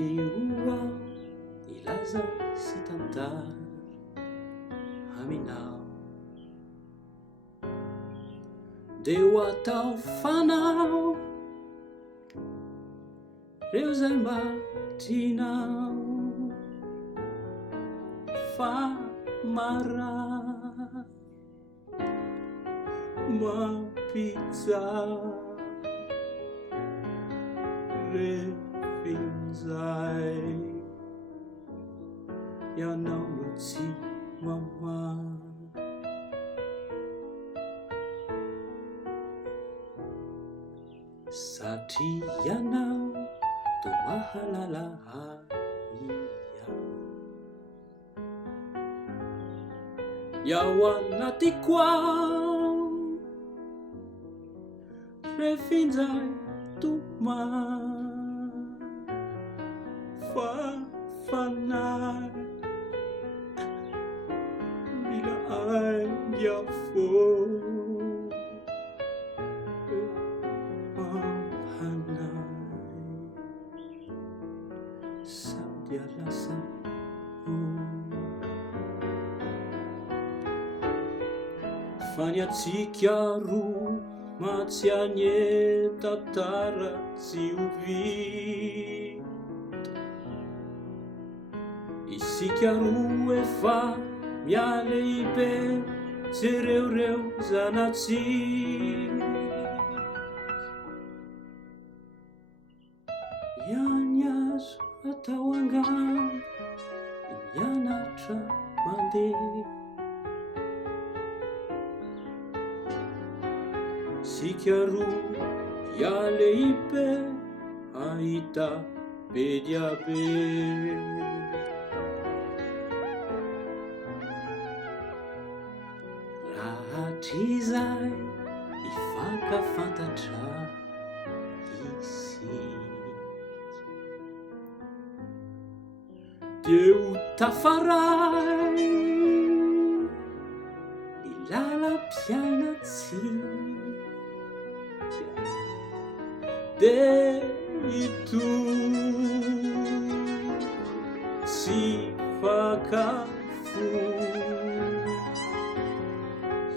Aleoa ilaza sy tantara aminao, de ho atao fanao reo zay mba tianao, fa maray mampijano refinzay ianao no tsy mamaly. Satria ianao toa mahalala aia, ao anatiko ao refinzay tomay, fa fanahy mila ainga foana mampanay, sady alasa fa ny atsika roa matsiany tantara tsy ho vita, isika roa efa mialehibe jereo zanatsika, iany azo atao angano mianatra mandeha, sika roa ialehibe ahita be dia be, rahatrizay ifankafantatra isika, de ho tafaray ny lalam-piainatsika, de ito tsy fakafo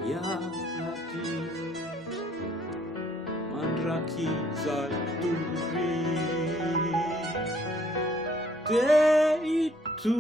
iady mandraky zay tory, de ito